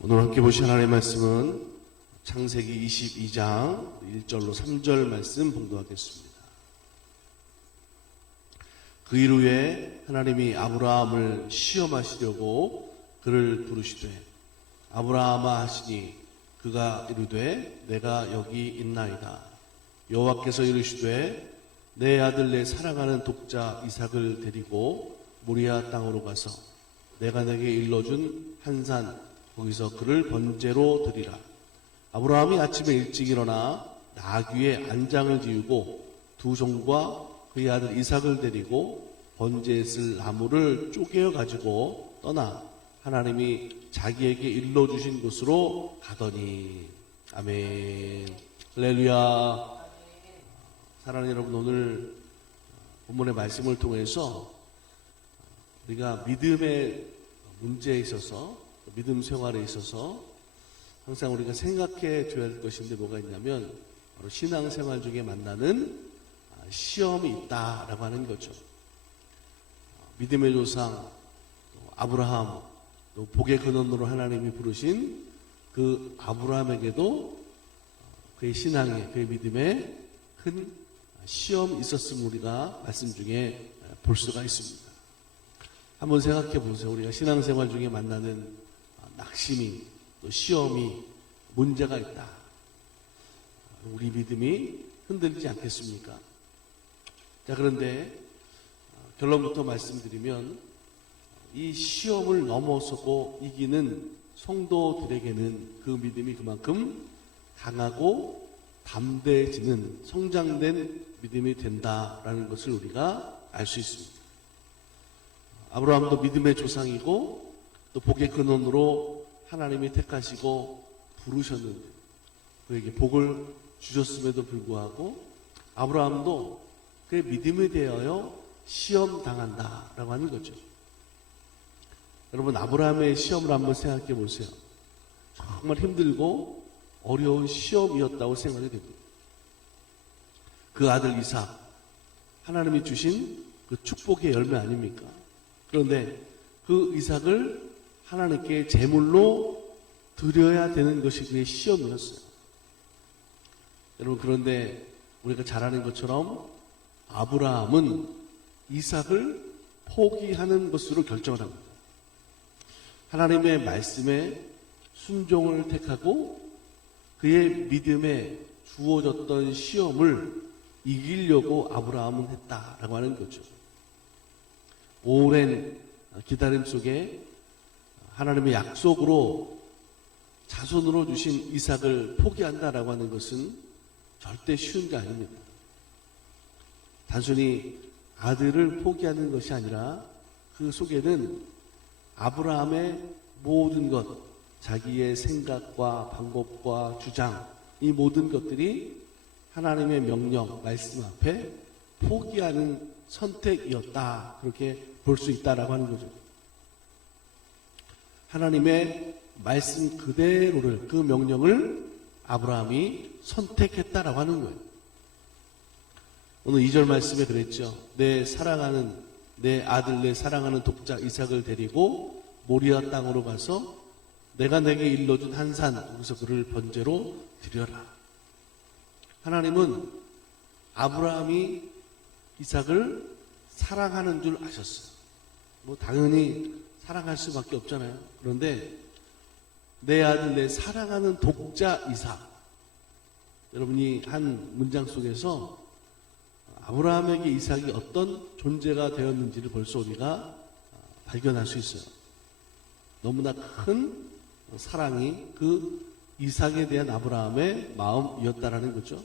오늘 함께 보실 하나님의 말씀은 창세기 22장 1절로 3절 말씀 봉독하겠습니다. 그 일 후에 하나님이 아브라함을 시험하시려고 그를 부르시되 아브라함아 하시니 그가 이르되 내가 여기 있나이다. 여호와께서 이르시되 내 아들 내 사랑하는 독자 이삭을 데리고 모리아 땅으로 가서 내가 내게 일러준 한 산 거기서 그를 번제로 드리라. 아브라함이 아침에 일찍 일어나 나귀의 안장을 지우고 두 종과 그의 아들 이삭을 데리고 번제에 쓸 나무를 쪼개어 가지고 떠나 하나님이 자기에게 일러주신 곳으로 가더니. 아멘. 할렐루야. 사랑하는 여러분, 오늘 본문의 말씀을 통해서 우리가 믿음의 문제에 있어서, 믿음 생활에 있어서 항상 우리가 생각해 줘야 할 것인데 뭐가 있냐면 바로 신앙생활 중에 만나는 시험이 있다라고 하는 거죠. 믿음의 조상 아브라함, 또 복의 근원으로 하나님이 부르신 그 아브라함에게도 그의 신앙에, 그의 믿음에 큰 시험이 있었음을 우리가 말씀 중에 볼 수가 있습니다. 한번 생각해 보세요. 우리가 신앙생활 중에 만나는 낙심이, 또 시험이 문제가 있다. 우리 믿음이 흔들리지 않겠습니까? 자, 그런데 결론부터 말씀드리면 이 시험을 넘어서고 이기는 성도들에게는 그 믿음이 그만큼 강하고 담대해지는 성장된 믿음이 된다라는 것을 우리가 알 수 있습니다. 아브라함도 믿음의 조상이고 또 복의 근원으로 하나님이 택하시고 부르셨는데 그에게 복을 주셨음에도 불구하고 아브라함도 그의 믿음에 대하여 시험당한다라고 하는 거죠. 여러분, 아브라함의 시험을 한번 생각해 보세요. 정말 힘들고 어려운 시험이었다고 생각이 됩니다. 그 아들 이삭, 하나님이 주신 그 축복의 열매 아닙니까? 그런데 그 이삭을 하나님께 제물로 드려야 되는 것이 그의 시험이었어요. 여러분, 그런데 우리가 잘 아는 것처럼 아브라함은 이삭을 포기하는 것으로 결정을 합니다. 하나님의 말씀에 순종을 택하고 그의 믿음에 주어졌던 시험을 이기려고 아브라함은 했다라고 하는 거죠. 오랜 기다림 속에 하나님의 약속으로 자손으로 주신 이삭을 포기한다라고 하는 것은 절대 쉬운 게 아닙니다. 단순히 아들을 포기하는 것이 아니라 그 속에는 아브라함의 모든 것, 자기의 생각과 방법과 주장, 이 모든 것들이 하나님의 명령, 말씀 앞에 포기하는 선택이었다. 그렇게 볼 수 있다라고 하는 거죠. 하나님의 말씀 그대로를, 그 명령을 아브라함이 선택했다라고 하는 거예요. 오늘 2절 말씀에 그랬죠. 내 아들 내 사랑하는 독자 이삭을 데리고 모리아 땅으로 가서 내가 내게 일러준 한 산 거기서 그를 번제로 드려라. 하나님은 아브라함이 이삭을 사랑하는 줄 아셨어요. 당연히 사랑할 수밖에 없잖아요. 그런데 내 아들 내 사랑하는 독자 이삭, 여러분이 한 문장 속에서 아브라함에게 이삭이 어떤 존재가 되었는지를 벌써 우리가 발견할 수 있어요. 너무나 큰 사랑이 그 이삭에 대한 아브라함의 마음이었다라는 거죠.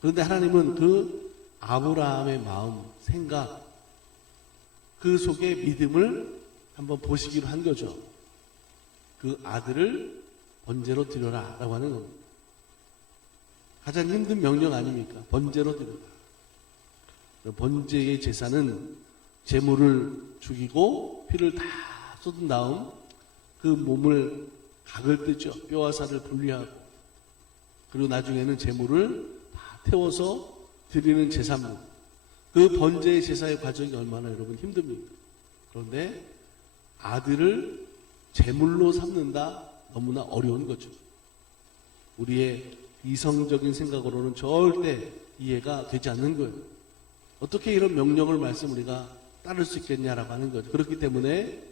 그런데 하나님은 그 아브라함의 마음, 생각, 그 속에 믿음을 한번 보시기로 한 거죠. 그 아들을 번제로 드려라 라고 하는 겁니다. 가장 힘든 명령 아닙니까? 번제로 드려라. 번제의 제사는 제물을 죽이고 피를 다 쏟은 다음 그 몸을 각을 뜨죠. 뼈와 살을 분리하고, 그리고 나중에는 제물을 다 태워서 드리는 제사입니다. 그 번제의 제사의 과정이 얼마나 여러분 힘듭니까? 그런데 아들을 제물로 삼는다? 너무나 어려운 거죠. 우리의 이성적인 생각으로는 절대 이해가 되지 않는 거예요. 어떻게 이런 명령을 말씀 우리가 따를 수 있겠냐라고 하는 거죠. 그렇기 때문에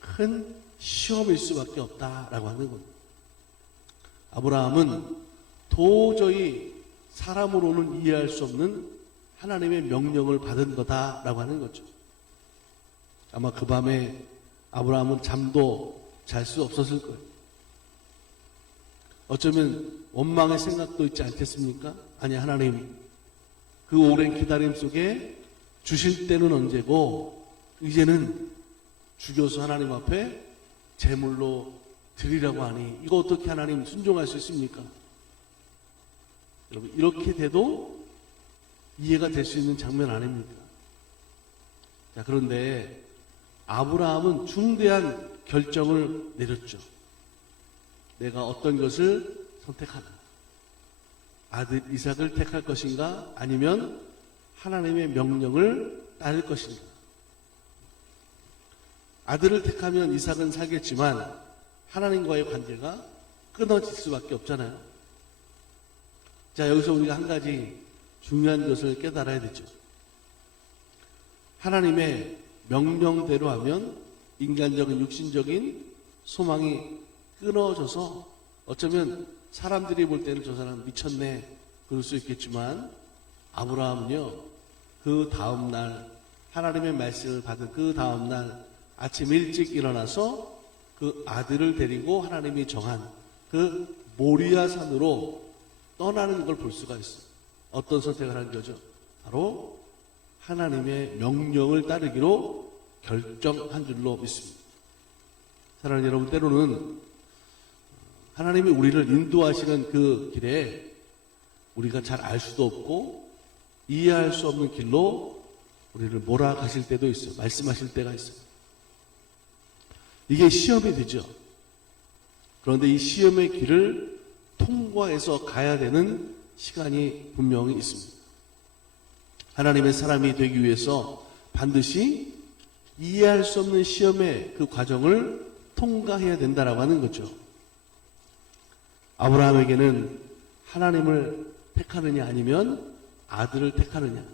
큰 시험일 수밖에 없다라고 하는 겁니다. 아브라함은 도저히 사람으로는 이해할 수 없는 하나님의 명령을 받은 거다라고 하는 거죠. 아마 그 밤에 아브라함은 잠도 잘 수 없었을 거예요. 어쩌면 원망의 생각도 있지 않겠습니까? 아니, 하나님, 그 오랜 기다림 속에 주실 때는 언제고 이제는 죽여서 하나님 앞에 제물로 드리라고 하니 이거 어떻게 하나님 순종할 수 있습니까? 여러분, 이렇게 돼도 이해가 될 수 있는 장면 아닙니까? 자, 그런데 아브라함은 중대한 결정을 내렸죠. 내가 어떤 것을 선택하나? 아들 이삭을 택할 것인가? 아니면 하나님의 명령을 따를 것인가? 아들을 택하면 이삭은 살겠지만 하나님과의 관계가 끊어질 수밖에 없잖아요. 자, 여기서 우리가 한 가지 중요한 것을 깨달아야 되죠. 하나님의 명령대로 하면 인간적인 육신적인 소망이 끊어져서 어쩌면 사람들이 볼 때는 저 사람 미쳤네 그럴 수 있겠지만 아브라함은요, 그 다음날 하나님의 말씀을 받은 그 다음날 아침 일찍 일어나서 그 아들을 데리고 하나님이 정한 그 모리아 산으로 떠나는 걸 볼 수가 있어요. 어떤 선택을 한 거죠? 바로 하나님의 명령을 따르기로 결정한 줄로 믿습니다. 사랑하는 여러분, 때로는 하나님이 우리를 인도하시는 그 길에 우리가 잘 알 수도 없고 이해할 수 없는 길로 우리를 몰아가실 때도 있어요. 말씀하실 때가 있어요. 이게 시험이 되죠. 그런데 이 시험의 길을 통과해서 가야 되는 시간이 분명히 있습니다. 하나님의 사람이 되기 위해서 반드시 이해할 수 없는 시험의 그 과정을 통과해야 된다라고 하는 거죠. 아브라함에게는 하나님을 택하느냐 아니면 아들을 택하느냐,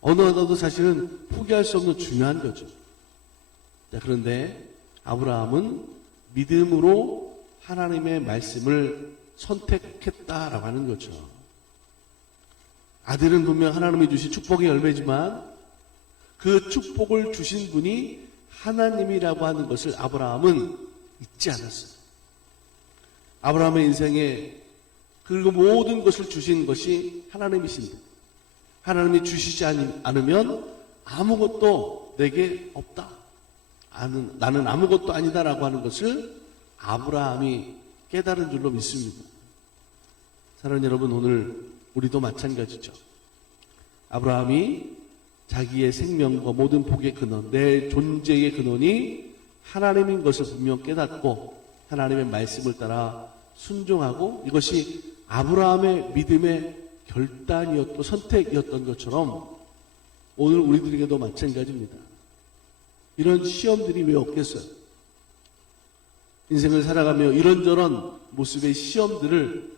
어느 하나도 사실은 포기할 수 없는 중요한 거죠. 자, 그런데 아브라함은 믿음으로 하나님의 말씀을 선택했다라고 하는 거죠. 아들은 분명 하나님이 주신 축복의 열매지만 그 축복을 주신 분이 하나님이라고 하는 것을 아브라함은 잊지 않았어요. 아브라함의 인생에 그 모든 것을 주신 것이 하나님이신데 하나님이 주시지 않으면 아무것도 내게 없다. 나는 아무것도 아니다라고 하는 것을 아브라함이 깨달은 줄로 믿습니다. 사랑하는 여러분, 오늘 우리도 마찬가지죠. 아브라함이 자기의 생명과 모든 복의 근원, 내 존재의 근원이 하나님인 것을 분명 깨닫고 하나님의 말씀을 따라 순종하고 이것이 아브라함의 믿음의 결단이었고 선택이었던 것처럼 오늘 우리들에게도 마찬가지입니다. 이런 시험들이 왜 없겠어요? 인생을 살아가며 이런저런 모습의 시험들을,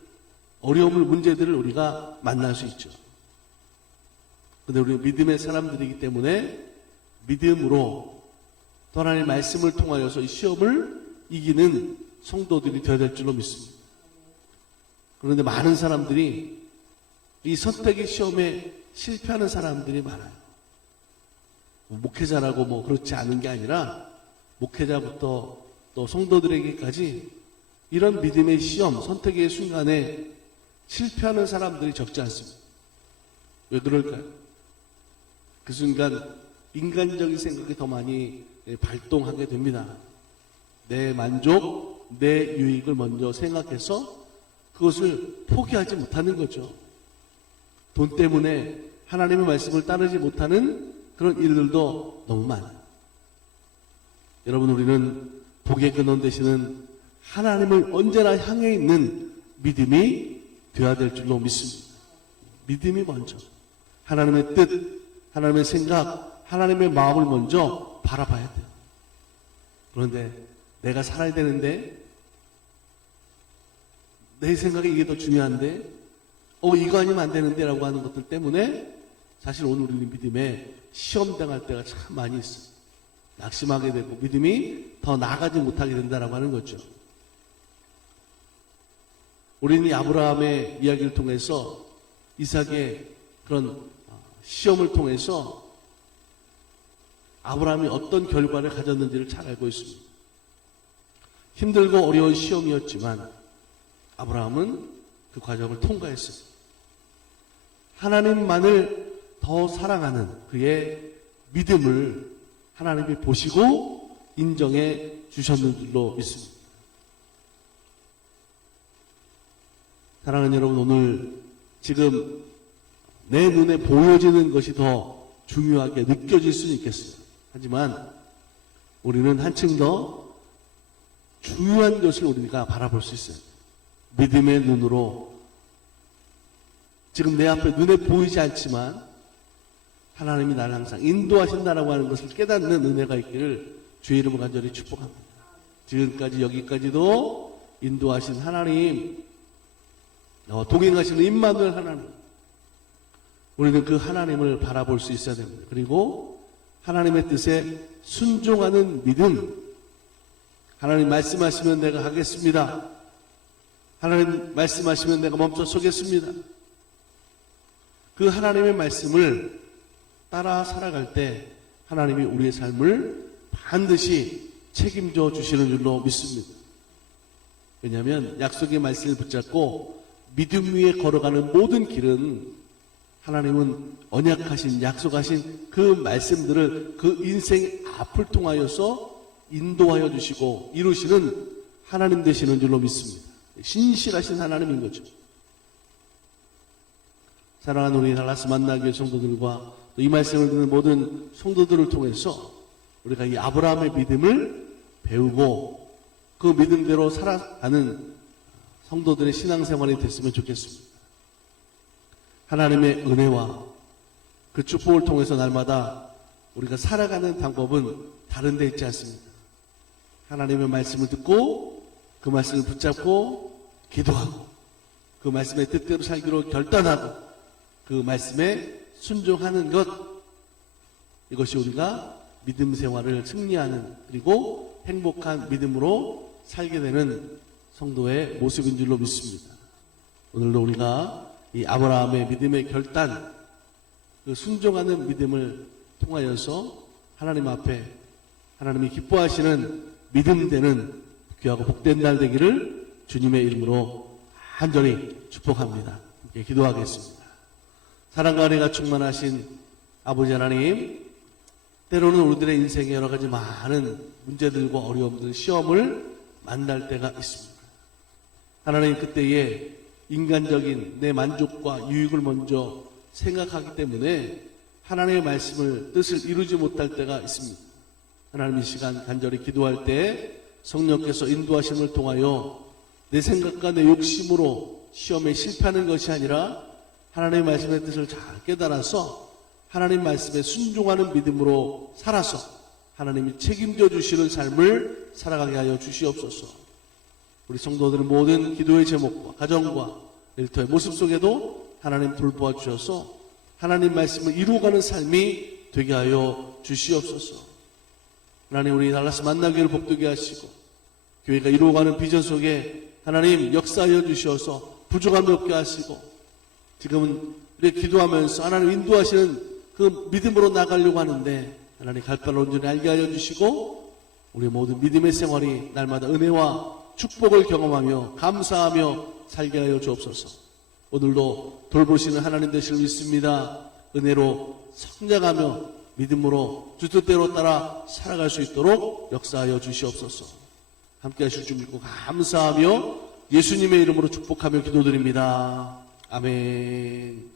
어려움을, 문제들을 우리가 만날 수 있죠. 그런데 우리는 믿음의 사람들이기 때문에 믿음으로 또 하나님의 말씀을 통하여서 이 시험을 이기는 성도들이 되어야 될 줄로 믿습니다. 그런데 많은 사람들이 이 선택의 시험에 실패하는 사람들이 많아요. 목회자라고 그렇지 않은 게 아니라 목회자부터 또 성도들에게까지 이런 믿음의 시험, 선택의 순간에 실패하는 사람들이 적지 않습니다. 왜 그럴까요? 그 순간 인간적인 생각이 더 많이 발동하게 됩니다. 내 만족, 내 유익을 먼저 생각해서 그것을 포기하지 못하는 거죠. 돈 때문에 하나님의 말씀을 따르지 못하는 그런 일들도 너무 많아요. 여러분, 우리는 복의 근원 되시는 하나님을 언제나 향해 있는 믿음이 되어야 될 줄로 믿습니다. 믿음이 먼저. 하나님의 뜻, 하나님의 생각, 하나님의 마음을 먼저 바라봐야 돼요. 그런데 내가 살아야 되는데, 내 생각에 이게 더 중요한데, 이거 아니면 안 되는데 라고 하는 것들 때문에 사실 오늘 우리 믿음에 시험 당할 때가 참 많이 있어요. 낙심하게 되고 믿음이 더 나아가지 못하게 된다라고 하는 거죠. 우리는 이 아브라함의 이야기를 통해서 이삭의 그런 시험을 통해서 아브라함이 어떤 결과를 가졌는지를 잘 알고 있습니다. 힘들고 어려운 시험이었지만 아브라함은 그 과정을 통과했습니다. 하나님만을 더 사랑하는 그의 믿음을 하나님이 보시고 인정해 주셨는 줄로 믿습니다. 사랑하는 여러분, 오늘 지금 내 눈에 보여지는 것이 더 중요하게 느껴질 수는 있겠어요. 하지만 우리는 한층 더 중요한 것을 우리가 바라볼 수 있어요. 믿음의 눈으로 지금 내 앞에 눈에 보이지 않지만 하나님이 나를 항상 인도하신다라고 하는 것을 깨닫는 은혜가 있기를 주의 이름으로 간절히 축복합니다. 지금까지 여기까지도 인도하신 하나님, 동행하시는 임마누엘 하나님, 우리는 그 하나님을 바라볼 수 있어야 됩니다. 그리고 하나님의 뜻에 순종하는 믿음, 하나님 말씀하시면 내가 하겠습니다. 하나님 말씀하시면 내가 멈춰 서겠습니다. 그 하나님의 말씀을 따라 살아갈 때 하나님이 우리의 삶을 반드시 책임져 주시는 줄로 믿습니다. 왜냐하면 약속의 말씀을 붙잡고 믿음 위에 걸어가는 모든 길은 하나님은 언약하신, 약속하신 그 말씀들을 그 인생 앞을 통하여서 인도하여 주시고 이루시는 하나님 되시는 줄로 믿습니다. 신실하신 하나님인 거죠. 사랑하는 우리 달라스 만나교회 성도들과 또 이 말씀을 듣는 모든 성도들을 통해서 우리가 이 아브라함의 믿음을 배우고 그 믿음대로 살아가는 성도들의 신앙생활이 됐으면 좋겠습니다. 하나님의 은혜와 그 축복을 통해서 날마다 우리가 살아가는 방법은 다른 데 있지 않습니다. 하나님의 말씀을 듣고 그 말씀을 붙잡고 기도하고 그 말씀의 뜻대로 살기로 결단하고 그 말씀에 순종하는 것, 이것이 우리가 믿음 생활을 승리하는 그리고 행복한 믿음으로 살게 되는 성도의 모습인 줄로 믿습니다. 오늘도 우리가 이 아브라함의 믿음의 결단, 그 순종하는 믿음을 통하여서 하나님 앞에 하나님이 기뻐하시는 믿음 되는 귀하고 복된 날 되기를 주님의 이름으로 간절히 축복합니다. 함께 기도하겠습니다. 사랑과 은혜가 충만하신 아버지 하나님, 때로는 우리들의 인생에 여러 가지 많은 문제들과 어려움들, 시험을 만날 때가 있습니다. 하나님, 그때에 인간적인 내 만족과 유익을 먼저 생각하기 때문에 하나님의 말씀을, 뜻을 이루지 못할 때가 있습니다. 하나님, 이 시간 간절히 기도할 때 성령께서 인도하심을 통하여 내 생각과 내 욕심으로 시험에 실패하는 것이 아니라 하나님의 말씀의 뜻을 잘 깨달아서 하나님 말씀에 순종하는 믿음으로 살아서 하나님이 책임져 주시는 삶을 살아가게 하여 주시옵소서. 우리 성도들의 모든 기도의 제목과 가정과 일터의 모습 속에도 하나님 돌보아 주셔서 하나님 말씀을 이루어가는 삶이 되게 하여 주시옵소서. 하나님, 우리 달라스 만나기를 복되게 하시고 교회가 이루어가는 비전 속에 하나님 역사하여 주셔서 부족함이 없게 하시고 지금은 우리가 기도하면서 하나님 인도하시는 그 믿음으로 나가려고 하는데 하나님 갈 바를 온전히 알게 하여 주시고 우리 모든 믿음의 생활이 날마다 은혜와 축복을 경험하며 감사하며 살게 하여 주옵소서. 오늘도 돌보시는 하나님 되시를 믿습니다. 은혜로 성장하며 믿음으로 주 뜻대로 따라 살아갈 수 있도록 역사하여 주시옵소서. 함께 하실 줄 믿고 감사하며 예수님의 이름으로 축복하며 기도드립니다. 아멘.